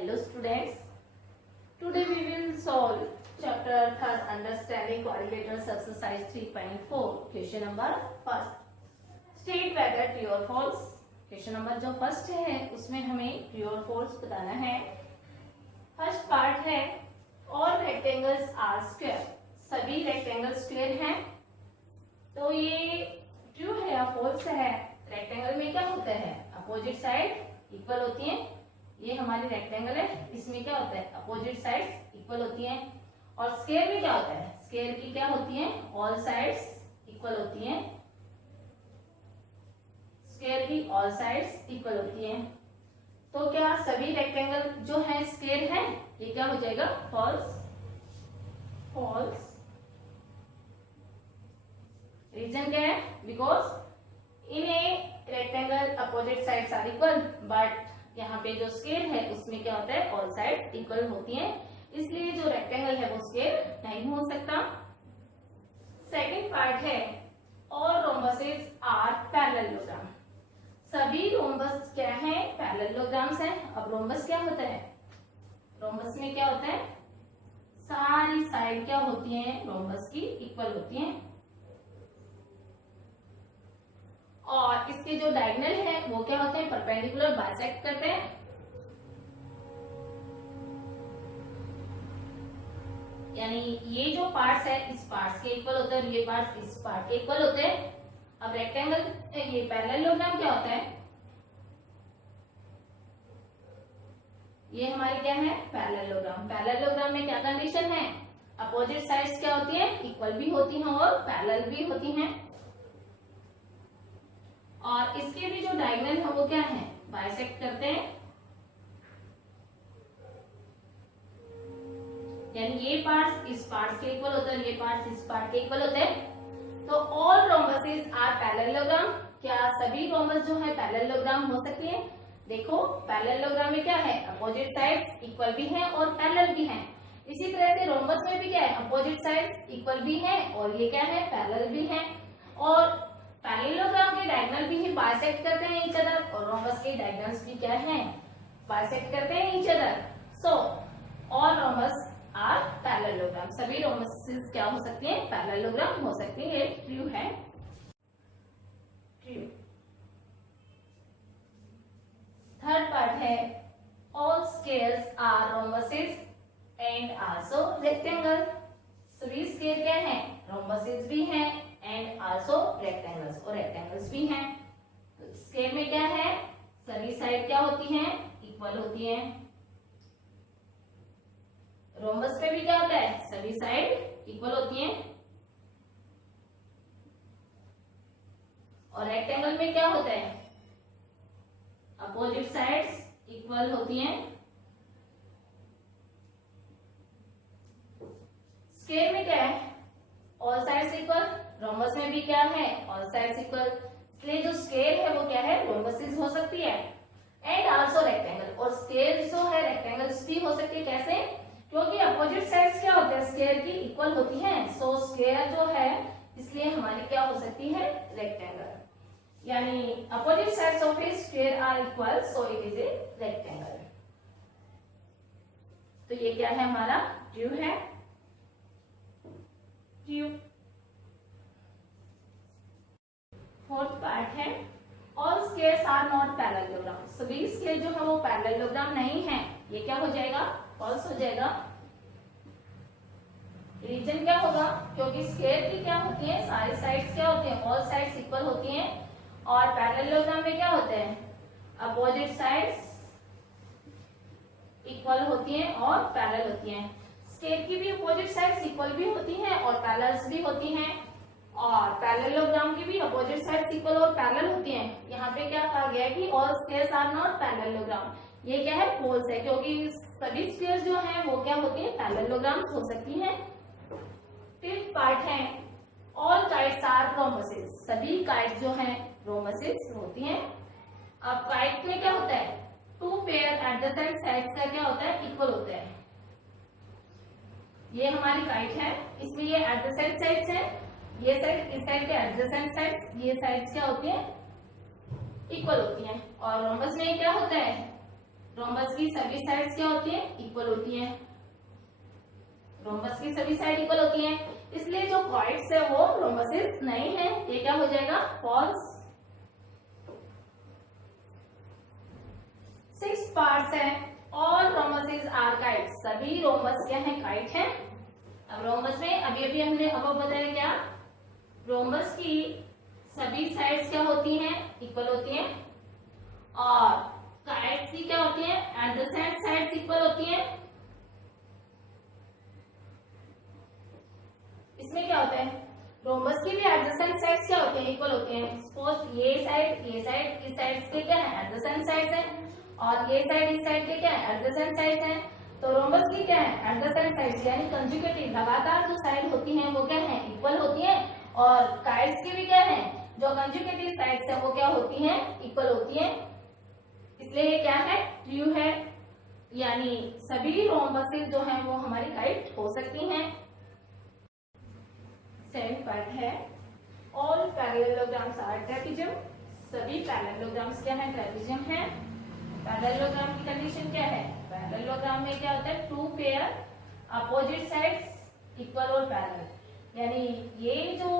Hello students, today we will solve chapter 3rd understanding coordinators exercise 3.4 question number first. State whether true or false. Question number जो first है उसमें हमें true और false बताना है. First part है all rectangles are square. सभी rectangle square हैं. तो ये ट्रू है या फॉल्स है. रेक्टेंगल में क्या होता है, अपोजिट साइड इक्वल होती हैं. ये हमारी रेक्टेंगल है, इसमें क्या होता है, अपोजिट साइड्स इक्वल होती हैं. और स्क्वायर में क्या होता है, स्क्वायर की क्या होती है, ऑल साइड्स इक्वल होती हैं. स्क्वायर की ऑल साइड्स इक्वल होती हैं. तो क्या सभी रेक्टेंगल जो है स्क्वायर है, ये क्या हो जाएगा, फॉल्स. फॉल्स. रीजन क्या है, because in a rectangle opposite sides are equal, but यहाँ पे जो स्क्वायर है उसमें क्या होता है, ऑल साइड्स इक्वल होती हैं. इसलिए जो रेक्टेंगल है वो स्क्वायर नहीं हो सकता. सेकंड पार्ट है ऑल रोम्बसेस आर पैरेललोग्राम. सभी रोम्बस क्या है, पैरेललोग्राम्स हैं. अब रोम्बस क्या होता है, रोम्बस में क्या होता है, सारी साइड क्या होती हैं, रोम्बस की इक्वल होती हैं. और इसके जो डायगोनल है वो क्या होते हैं, परपेंडिकुलर बाइसेक्ट करते हैं. यानी ये जो पार्ट्स है इस पार्ट्स के इक्वल होते हैं और ये पार्ट्स इस पार्ट के इक्वल होते हैं. अब रेक्टेंगल ये पैरेललोग्राम क्या होता है, ये हमारी क्या है, पैरेललोग्राम. पैरेललोग्राम में क्या कंडीशन है, अपोजिट साइड्स क्या होती है, इक्वल भी होती हैं और पैरेलल भी होती हैं. और इसके भी जो डायगोनल है वो क्या है, बाइसेक्ट करते हैं. यानी ये पार्ट्स इस पार्ट्स के इक्वल होते हैं, ये पार्ट्स इस पार्ट के इक्वल होते हैं. तो ऑल रोम्बसेस आर पैरेललोग्राम. क्या सभी रोम्बस जो है पैरेललोग्राम हो सकती है. देखो पैरेललोग्राम में क्या है, अपोजिट साइड्स इक्वल भी हैं और पैरेलल भी हैं. इसी तरह से रोम्बस में भी क्या है, अपोजिट साइड्स इक्वल भी हैं और ये क्या है, पैरेलल भी हैं. और पैरेललोग्राम के डायगोनल भी ही बाइसेक्ट करते हैं ईच अदर, और रोम्बस के डायगोनल्स भी क्या हैं, बाइसेक्ट करते हैं each other. So all rhombus are parallelogram. सभी रोम्बसेस क्या हो सकती हैं, पैरेललोग्राम हो सकती है. ये ट्रू है. ट्रू. थर्ड पार्ट है all squares are rhombuses and also rectangle. सभी स्क्वायर क्या हैं, रोम्बसेस भी हैं एंड आल्सो रेक्टेंगल्स, और रेक्टेंगल्स भी हैं. तो स्क्वायर में क्या है, सभी साइड क्या होती हैं, इक्वल होती हैं. रोम्बस में भी क्या होता है, सभी साइड इक्वल होती हैं. और रेक्टेंगल में क्या होता है, अपोजिट साइड्स इक्वल होती हैं. स्क्वायर में क्या है, ऑल साइड्स इक्वल. रोम्बस में भी क्या है, ऑल साइड्स इक्वल. इसलिए जो स्क्वायर है वो क्या है, रोम्बसेस हो सकती है. And also rectangle. और स्क्वायर जो है रेक्टेंगल्स भी हो सकती है. कैसे, क्योंकि अपोजिट साइड्स क्या होते हैं, स्क्वायर की इक्वल होती हैं. सो स्क्वायर जो है इसलिए हमारी क्या हो सकती है, रेक्टेंगल. यानी opposite sides of a square are equal, so it is a rectangle. तो ये क्या है, हमारा ट्रू है. ट्रू. फोर्थ पार्ट है all squares are not parallelogram. सभी स्क्वायर जो है वो पैरेललोग्राम नहीं है. ये क्या हो जाएगा, फॉल्स हो जाएगा. रीजन क्या होगा, क्योंकि स्क्वायर की क्या होती है, सारी साइड्स क्या होती हैं, ऑल साइड्स इक्वल होती हैं. और पैरेललोग्राम में क्या होते हैं, अपोजिट साइड्स इक्वल होती हैं और पैरेलल होती हैं. स्क्वायर की भी अपोजिट साइड्स इक्वल भी होती हैं और पैरेलल्स भी होती हैं. और पैरेललोग्राम की भी अपोजिट साइड्स इक्वल और पैरेलल होती हैं. यहाँ पे क्या कहा गया है कि all squares are not parallelogram. ये क्या है, फॉल्स है, क्योंकि सभी स्क्वायर जो हैं वो क्या होती हैं, पैरेललोग्राम्स हो सकती हैं. फिफ्थ पार्ट है ऑल काइट्स आर रोम्बसेस. सभी काइट्स जो हैं रोम्बसेस होती हैं. अब काइट्स में क्या होता है, टू पेयर एडजेसेंट साइड्स का क्या होता है, इक्वल होता है. ये हमारी काइट है, इसमें ये एडजेसेंट साइड्स है. ये साइड इस साइड के एडजेसेंट साइड्स, ये साइड्स क्या होती हैं, इक्वल होती हैं. और रोम्बस में क्या होता है, रोम्बस की सभी साइड्स क्या होती है? इक्वल होती हैं। रोम्बस की सभी साइड इक्वल होती हैं, इसलिए जो कॉइड्स है वो रोम्बसेस नहीं है। ये क्या हो जाएगा? फॉल्स। 6 पार्ट्स है। ऑल रोम्बसेस आर काइट्स, सभी रोम्बस क्या है? काइट है। अब रोम्बस में अभी अभी हमने अब बताया क्या? रोम्बस की सभी साइड्स क्या होती हैं? इक्वल होती हैं। और काइट्स की क्या होती हैं? एडजेसेंट साइड्स इक्वल होती हैं। इसमें क्या होता है? रोम्बस की भी एडजेसेंट साइड्स क्या होते हैं? इक्वल होते हैं। सपोज ये साइड इस साइड के क्या है? एडजेसेंट साइड्स हैं, और ये साइड इस साइड के क्या है? एडजेसेंट साइड्स हैं। तो रोम्बस की क्या है? एडजेसेंट साइड्स यानी कंजुगेटिव, लगातार जो साइड होती हैं वो क्या है? इक्वल होती हैं। और काइट्स की भी क्या है? जो कंजुगेटिव साइड्स है वो क्या होती हैं? इक्वल होती हैं। इसलिए ये क्या है? ट्रू है, यानी सभी रोम्बसेस जो हैं वो हमारी काइट हो सकती हैं। 7 पार्ट है। ऑल पैरेललोग्राम्स आर ट्रेपेजियम, सभी पैरेललोग्राम्स क्या है? ट्रेपेजियम है। पैरेललोग्राम की कंडीशन क्या है? पैरेललोग्राम में क्या होता है? 2 पेयर अपोजिट साइड्स इक्वल और पैरेलल, यानी ये जो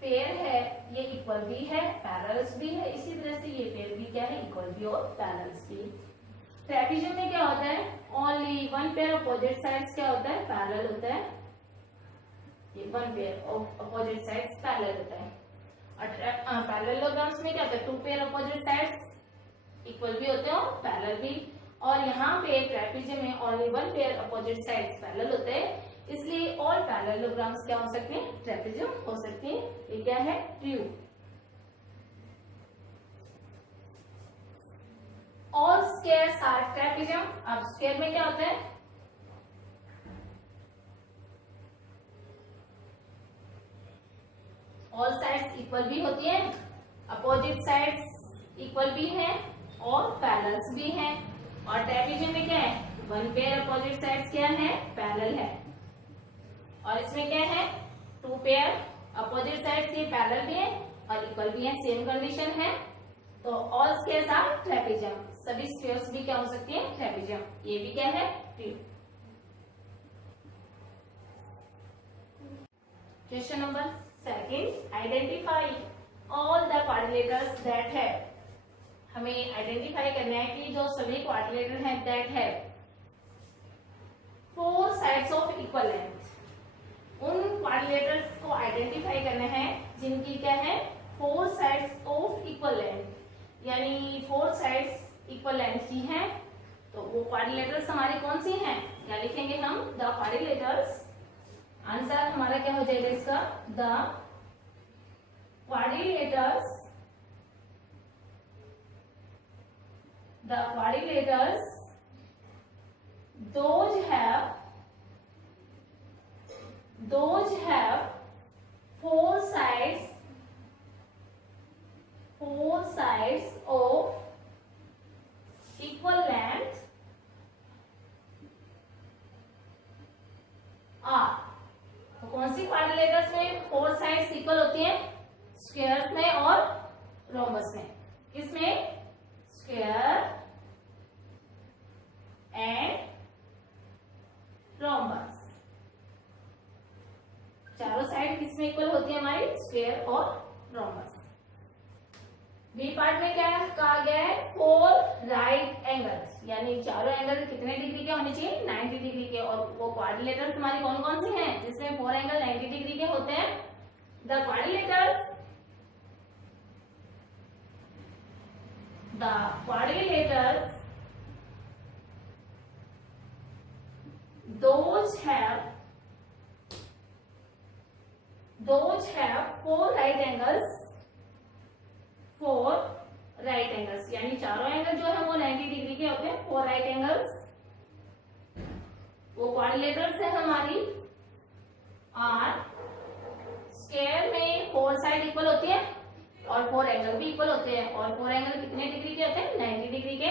पेयर है ये इक्वल भी है, पैरेलल्स भी है, इसी तरह से ये पेयर भी क्या है? इक्वल भी और पैरेलल्स भी। ट्रेपेजियम में क्या होता है? ओनली 1 पेयर अपोजिट साइड्स क्या होता है? पैरेलल होता है। ये 1 pair of opposite sides parallel होता है। और पैरेललोग्राम्स में क्या होता है? 2 पेयर अपोजिट साइड्स इक्वल भी होते हैं और पैरेलल भी। और यहाँ पे ट्रेपेजियम में only 1 pair opposite sides parallel होते हैं, इसलिए ऑल पैरेललोग्राम्स क्या हो सकते हैं? ट्रेपेजियम हो सकते हैं। ये क्या है? True. All squares are trapezium. अब स्क्वायर में क्या होता है? ऑल साइड्स इक्वल भी होती है, अपोजिट साइड्स इक्वल भी है और पैरेलल्स भी हैं। और ट्रेपेजियम में क्या है? 1 पेयर अपोजिट साइड्स क्या है? पैरेलल है। और इसमें क्या है? 2 पेयर अपोजिट साइड्स ये पैरेलल भी है और इक्वल भी है, सेम कंडीशन है। तो ऑल स्क्वायर्स आर ट्रेपेजियम, सभी स्क्वायर्स भी क्या हो सकती है? ट्रेपेजियम। ये भी क्या है? True. Question number 2, identify all the quadrilaterals that है। हमें आइडेंटिफाई करना है कि जो सभी क्वाड्रिलेटर हैं दैट है 4 साइड्स ऑफ इक्वल लेंथ, उन क्वाड्रिलेटर्स को आइडेंटिफाई करना है जिनकी क्या है? 4 साइड्स ऑफ इक्वल लेंथ, यानी 4 साइड्स इक्वल लेंथ की हैं। तो वो क्वाड्रिलेटर्स हमारी कौन सी हैं? क्या लिखेंगे हम? The quadrilaterals. आंसर हमारा क्या हो जाएगा इसका? The quadrilaters, the quadrilaters those have 4 sides of equal length are। तो कौन सी क्वाड्रिलेटर्स में 4 साइड्स इक्वल होती हैं? स्क्वायर्स में और रोम्बस में। किसमें? स्क्वायर एंड रोम्बस, चारों साइड किसमें इक्वल होती है हमारी? स्क्वायर और रोम्बस। बी पार्ट में क्या कहा गया है? 4 राइट एंगल्स, यानी चारों एंगल कितने डिग्री के होने चाहिए? 90 डिग्री के। और वो क्वाड्रिलेटर्स हमारी कौन कौन से हैं जिसमें 4 एंगल 90 डिग्री के होते हैं? The quadrilaters those have 4 right angles, यानी चारों एंगल जो है वो 90 डिग्री के होते हैं। 4 राइट एंगल्स वो क्वाड्रिलेटर्स है हमारी। और स्क्वायर में 4 साइड इक्वल होती है और 4 एंगल भी इक्वल होते हैं। और 4 एंगल कितने डिग्री के होते हैं? 90 डिग्री के,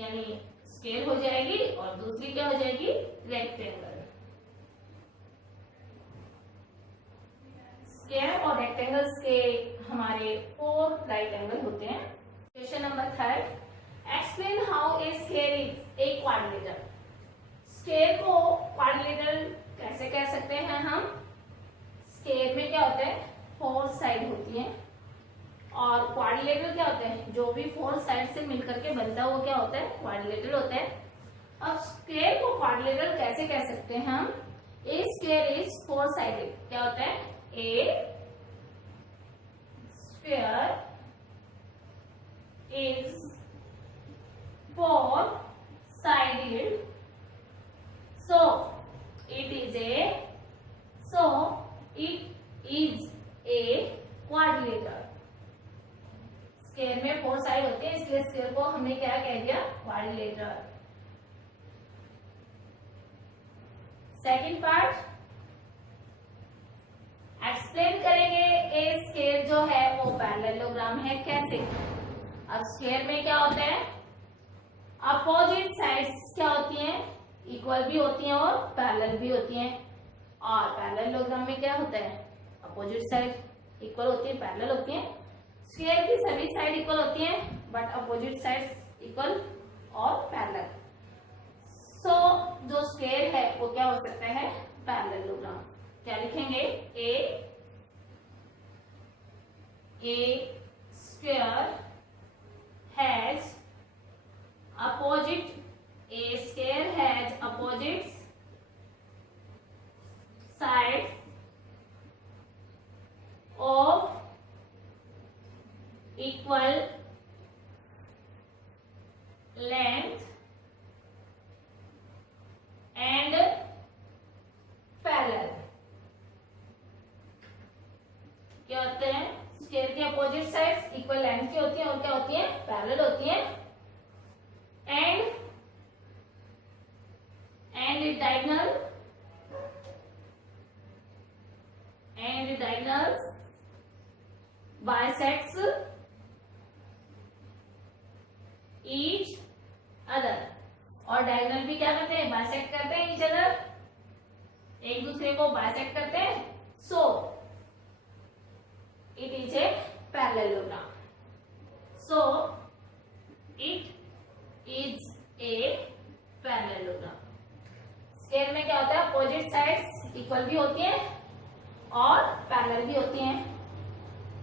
यानी स्क्वायर हो जाएगी और दूसरी क्या हो जाएगी? रेक्टेंगल। स्क्वायर और रेक्टेंगल्स के हमारे 4 राइट एंगल होते हैं। Question number 3, explain how a square is a quadrilateral. Square को क्वाड्रिलेटरल कैसे कह सकते हैं हम? स्क्वायर में क्या होता है, 4 साइड होती हैं, और क्वाड्रिलेटरल क्या होता है, जो भी 4 साइड से मिलकर के बनता है वो क्या होता है, क्वाड्रिलेटरल होता है। अब स्क्वायर को क्वाड्रिलेटरल कैसे कह सकते हैं हम? A square is 4 sided. क्या होता है? A square is 4 sided, so it is a quadrilateral। Square में 4 साइड होते हैं, इसलिए स्क्वायर को हमने क्या कह दिया, क्वाड्रिलेटरल। सेकंड पार्ट एक्सप्लेन करेंगे ए स्क्वायर जो है वो पैरेललोग्राम है। कैसे? अब स्क्वायर में क्या होता है, अपोजिट साइड्स क्या होती हैं, इक्वल भी होती हैं और पैरेलल भी होती हैं। और पैरेललोग्राम में क्या होता है, अपोजिट साइड इक्वल होती है, पैरेलल होती हैं। स्क्वायर की सभी साइड इक्वल होती हैं, बट अपोजिट साइड्स इक्वल और पैरेलल। सो जो स्क्वायर है वो क्या हो सकता है, पैरेललोग्राम। क्या लिखेंगे? A square has opposite, a square has opposite sides of equal length and parallel। क्या होते हैं, स्क्वायर के अपोजिट साइड्स इक्वल लेंथ की होती हैं और क्या होती हैं, पैरेलल होती हैं। and diagonals bisects each other। और डायगोनल भी क्या करते हैं, बाइसेक्ट करते हैं each other, एक दूसरे को बाइसेक्ट करते हैं। so it is a parallelogram, so it is a parallelogram। Square में क्या होता है, अपोजिट साइड्स इक्वल भी होती हैं और पैरेलल भी होती हैं।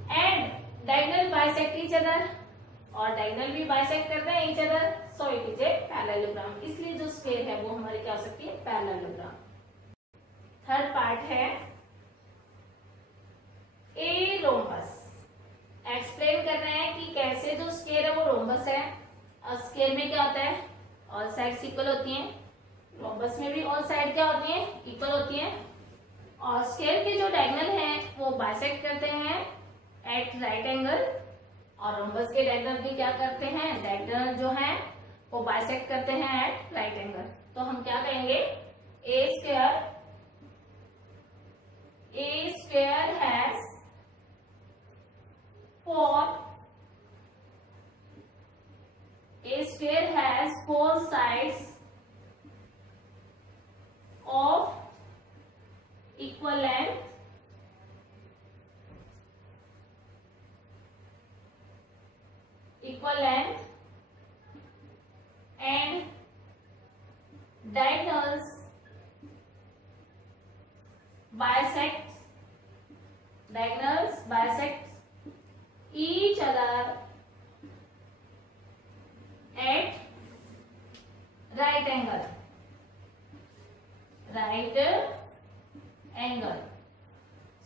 And diagonal bisect each other, और डायगोनल भी बाइसेक्ट करते हैं each other, so it is a parallelogram. इसलिए जो स्क्वायर है वो हमारी क्या हो सकती है, पैरेललोग्राम। थर्ड पार्ट है ए रोम्बस। एक्सप्लेन कर रहे हैं कि कैसे जो स्क्वायर है वो रोम्बस है। स्क्वायर में क्या होता है, ऑल साइड्स इक्वल होती हैं, रोम्बस में भी ऑल साइड क्या होती हैं, इक्वल होती हैं। और स्क्वायर के जो डायगोनल हैं वो बाइसेक्ट करते हैं एट राइट एंगल, और रोम्बस के डायगोनल भी क्या करते हैं, डायगोनल जो है वो बाइसेक्ट करते हैं एट राइट एंगल। तो हम क्या कहेंगे, ए square has 4 sides of equal length and diagonals bisect each other at right angle।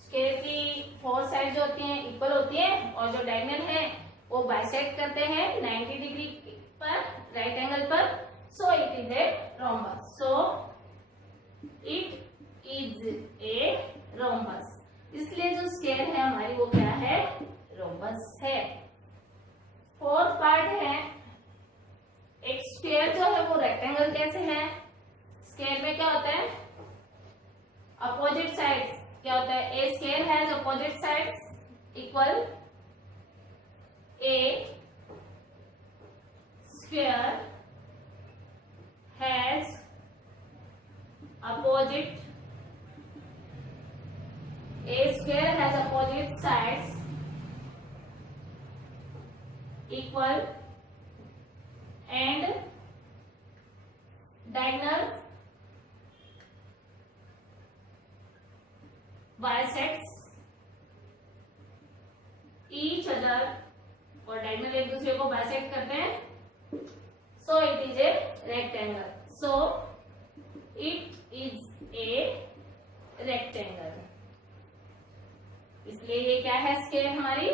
Square की 4 साइड जो होती हैं इक्वल होती हैं, और जो डायगोनल है वो बाइसेक्ट करते हैं 90 डिग्री पर राइट एंगल पर। सो इट इज ए रोम्बस। इसलिए जो स्क्वायर है हमारी वो क्या है, रोम्बस है। फोर्थ पार्ट है, एक स्क्वायर जो है वो रेक्टेंगल कैसे है। स्क्वायर में क्या होता है, अपोजिट साइड्स क्या होता है, a square has opposite sides equal, a square has opposite, a square has opposite sides equal diagonals bisects each other, और डायगोनल एक दूसरे को बाइसेक्ट करते हैं, so it is a rectangle. So it is a rectangle. इसलिए ये क्या है स्केल हमारी